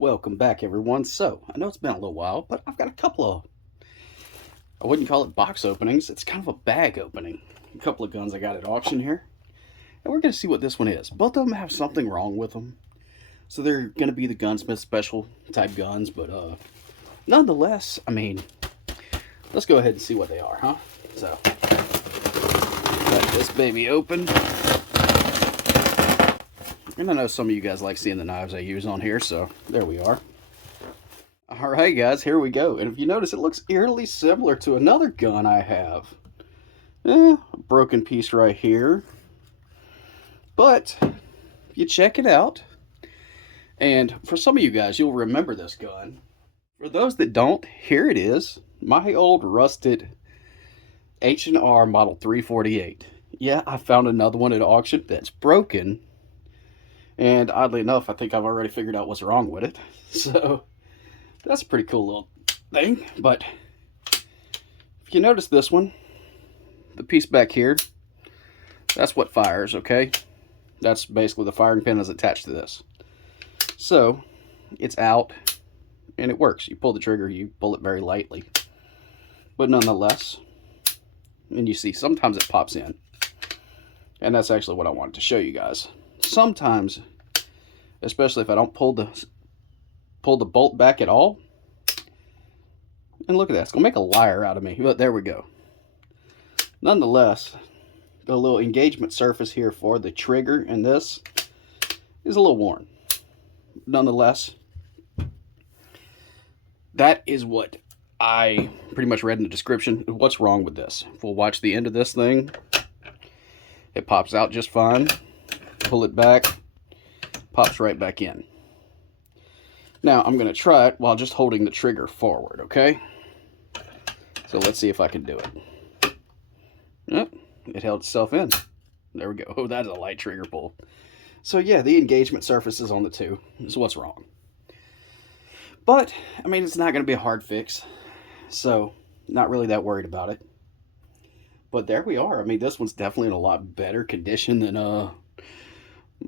Welcome back, everyone. So, I know it's been a little while, but I've got a couple of, I wouldn't call it box openings. It's kind of a bag opening. A couple of guns I got at auction here. And we're going to see what this one is. Both of them have something wrong with them. So they're going to be the gunsmith special type guns. But nonetheless, I mean, let's go ahead and see what they are, huh? So, got this baby open. And I know some of you guys like seeing the knives I use on here, so there we are. Alright guys, here we go. And if you notice, it looks eerily similar to another gun I have. A broken piece right here. But, if you check it out, and for some of you guys, you'll remember this gun. For those that don't, here it is. My old rusted H&R Model 348. Yeah, I found another one at auction that's broken. And oddly enough, I think I've already figured out what's wrong with it. So, that's a pretty cool little thing. But, if you notice this one, the piece back here, that's what fires, okay? That's basically the firing pin is attached to this. So, it's out, and it works. You pull the trigger, you pull it very lightly. But nonetheless, and you see, sometimes it pops in. And that's actually what I wanted to show you guys. Sometimes, especially if I don't pull the bolt back at all, and look at that, it's gonna make a liar out of me, but there we go. Nonetheless, the little engagement surface here for the trigger and this is a little worn. Nonetheless, that is what I pretty much read in the description. What's wrong with this? If we'll watch the end of this thing, it pops out just fine. Pull it back, pops right back in. Now I'm going to try it while just holding the trigger forward, okay? So let's see if I can do it. Yep, it held itself in. There we go. Oh, that is a light trigger pull. So yeah, the engagement surfaces on the two is what's wrong. But, I mean, it's not going to be a hard fix. So, not really that worried about it. But there we are. I mean, this one's definitely in a lot better condition than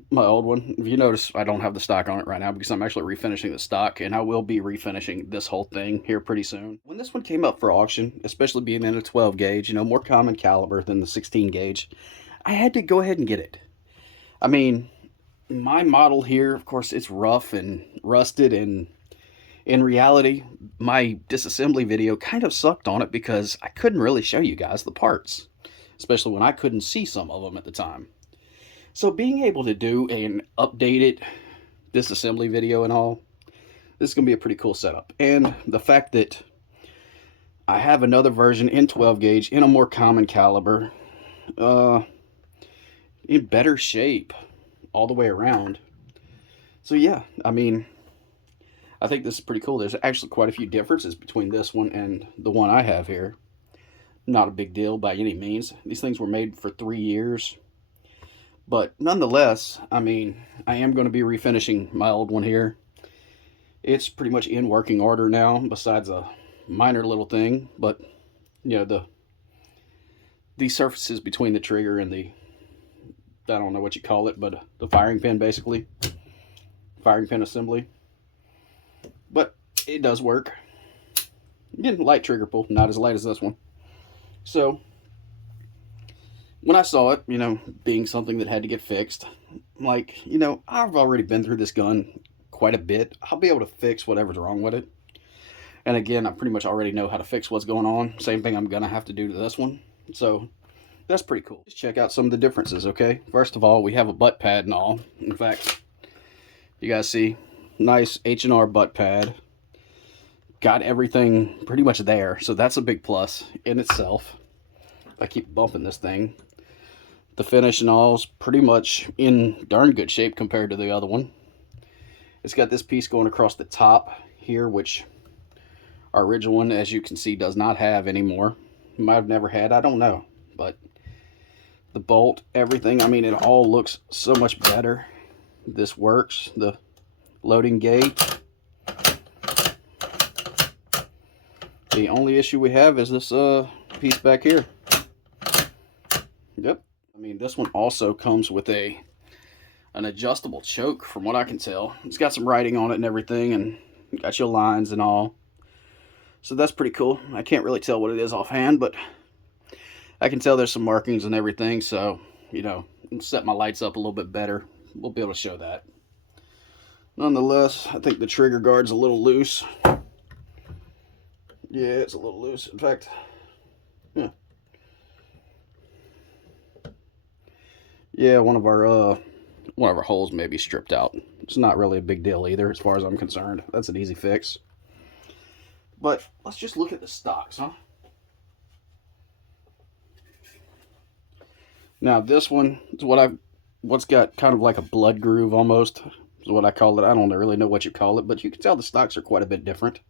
my old one. If you notice, I don't have the stock on it right now because I'm actually refinishing the stock, and I will be refinishing this whole thing here pretty soon. When this one came up for auction, especially being in a 12 gauge, you know, more common caliber than the 16 gauge, I had to go ahead and get it. I mean, my model here, of course, it's rough and rusted, and in reality, my disassembly video kind of sucked on it because I couldn't really show you guys the parts, especially when I couldn't see some of them at the time. So being able to do an updated disassembly video and all, this is going to be a pretty cool setup. And the fact that I have another version in 12 gauge in a more common caliber, in better shape all the way around. So yeah, I mean, I think this is pretty cool. There's actually quite a few differences between this one and the one I have here. Not a big deal by any means. These things were made for 3 years. But nonetheless, I mean, I am going to be refinishing my old one here. It's pretty much in working order now, besides a minor little thing. But, you know, the surfaces between the trigger and the, I don't know what you call it, but the firing pin, basically. Firing pin assembly. But it does work. Again, light trigger pull, not as light as this one. So, when I saw it, you know, being something that had to get fixed, like, you know, I've already been through this gun quite a bit. I'll be able to fix whatever's wrong with it. And again, I pretty much already know how to fix what's going on. Same thing I'm going to have to do to this one. So, that's pretty cool. Let's check out some of the differences, okay? First of all, we have a butt pad and all. In fact, you guys see, nice H&R butt pad. Got everything pretty much there. So, that's a big plus in itself. I keep bumping this thing. The finish and all is pretty much in darn good shape compared to the other one. It's got this piece going across the top here, which our original one, as you can see, does not have anymore. Might have never had, I don't know. But the bolt, everything, I mean, it all looks so much better. This works. The loading gate. The only issue we have is this piece back here. Yep. I mean, this one also comes with a an adjustable choke from what I can tell. It's got some writing on it and everything, and got your lines and all. So that's pretty cool. I can't really tell what it is offhand, but I can tell there's some markings and everything, so, you know, set my lights up a little bit better. We'll be able to show that. Nonetheless, I think the trigger guard's a little loose. Yeah, it's a little loose. In fact, yeah. Yeah, one of our holes may be stripped out. It's not really a big deal either, as far as I'm concerned. That's an easy fix. But let's just look at the stocks, huh? Now this one is what's got kind of like a blood groove almost, is what I call it. I don't really know what you call it, but you can tell the stocks are quite a bit different.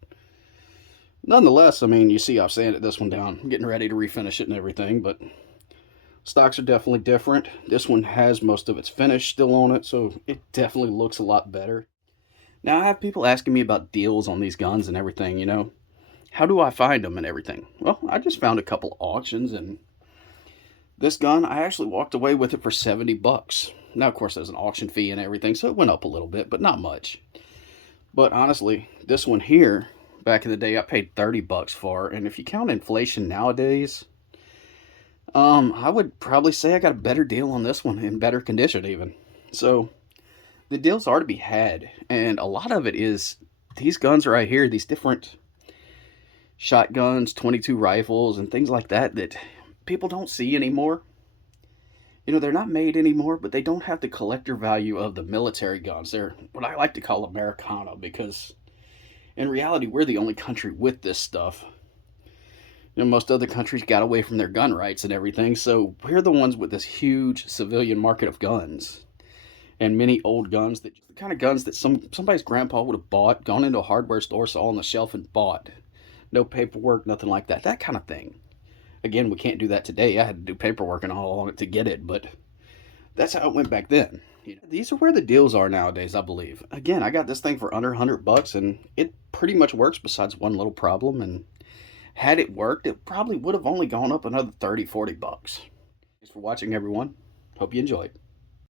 Nonetheless, I mean, you see I've sanded this one down. I'm getting ready to refinish it and everything, but stocks are definitely different. This one has most of its finish still on it, so it definitely looks a lot better. Now, I have people asking me about deals on these guns and everything, you know. How do I find them and everything? Well, I just found a couple auctions, and this gun, I actually walked away with it for 70 bucks. Now, of course, there's an auction fee and everything, so it went up a little bit, but not much. But honestly, this one here, back in the day, I paid 30 bucks for, and if you count inflation nowadays, I would probably say I got a better deal on this one, in better condition even. So, the deals are to be had, and a lot of it is these guns right here, these different shotguns, 22 rifles, and things like that that people don't see anymore. You know, they're not made anymore, but they don't have the collector value of the military guns. They're what I like to call Americana, because in reality, we're the only country with this stuff. You know, most other countries got away from their gun rights and everything, so we're the ones with this huge civilian market of guns. And many old guns, that the kind of guns that somebody's grandpa would have bought, gone into a hardware store, saw on the shelf and bought. No paperwork, nothing like that. That kind of thing. Again, we can't do that today. I had to do paperwork and all on it to get it, but that's how it went back then. You know, these are where the deals are nowadays, I believe. Again, I got this thing for under 100 bucks, and it pretty much works besides one little problem, and had it worked, it probably would have only gone up another 30, 40 bucks. Thanks for watching, everyone. Hope you enjoyed.